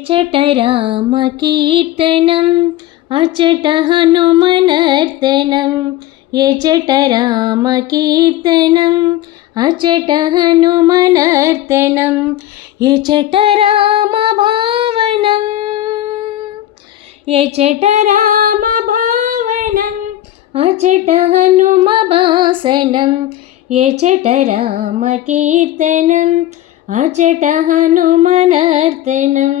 చట రామ కీర్తనం అచట హనుమనర్తనం ఎచట రామ కీర్తనం అచట హనుమనర్తనం ఎచట రామ భావనం ఎచట రామ భావనం అచట హనుమ భాసనం ఎచట రామ కీర్తనం అచట హనుమనర్తనం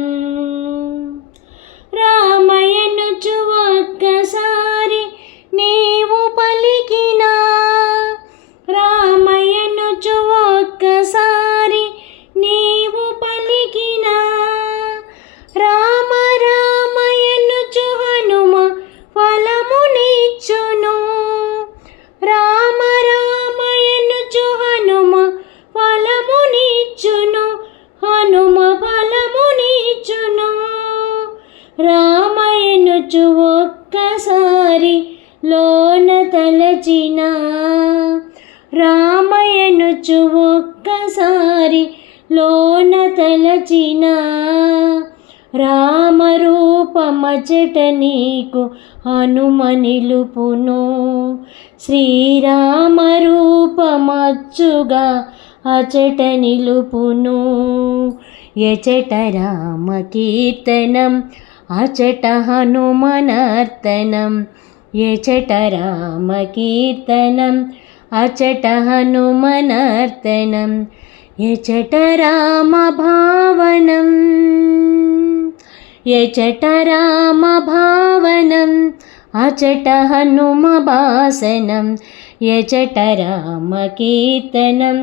రామయనుచు ఒక్కసారి నీవు పలికినా రామయనుచు ఒక్కసారి నీవు పలికినా రామ రామయనుచు హనుమ ఫలమునిచ్చును రామ రామయనుచు హనుమ ఫలమునిచ్చును హనుమ ఫలమునిచ్చును రామయనుచు ఒక్కసారి లోన తలచిన రామయనుచు ఒక్కసారి లోన తలచిన రామరూపమచట నీకు హనుమ నిలుపును శ్రీరామరూపమచ్చుగా అచట నిలుపును ఎచట రామ కీర్తనం అచట హనుమనర్తనం ఎచట రామ కీర్తనం అచట హనుమనర్తనం ఎచట రామ భావనం ఎచట రామ భావనం అచట హనుమ భాసనం ఎచట రామ కీర్తనం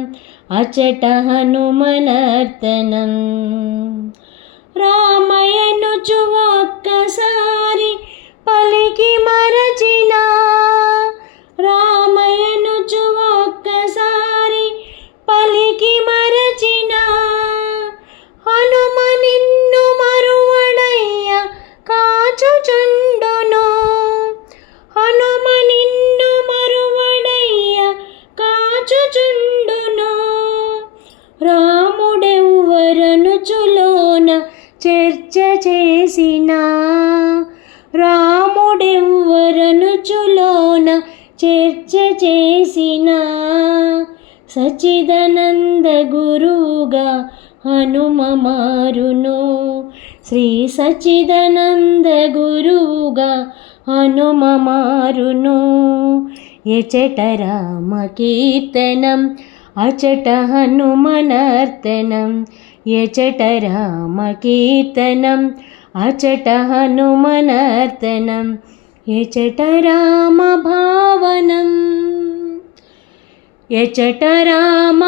అచట హనుమనర్తనం రామయనుచు ఒక్కసారి పలికి మరచినా రామయనుచు ఒక్కసారి పలికి మరచినా హనుమ నిన్ను మరువడయ్య కాచుచుండును హనుమ నిన్ను మరువడయ్య కాచుచుండును రాముడెవ్వరనుచులోన చర్చ చేసిన రాముడెవ్వరనుచులోన చర్చ చేసిన సచ్చిదానంద గురువుగా హనుమ మారును శ్రీ సచ్చిదానంద గురువుగా హనుమ మారును ఎచట రామ కీర్తనం అచట హనుమనర్తనం ఎచట రామ కీర్తనం అచట హనుమనర్తనం ఎచట రామ భావనం ఎచట రామ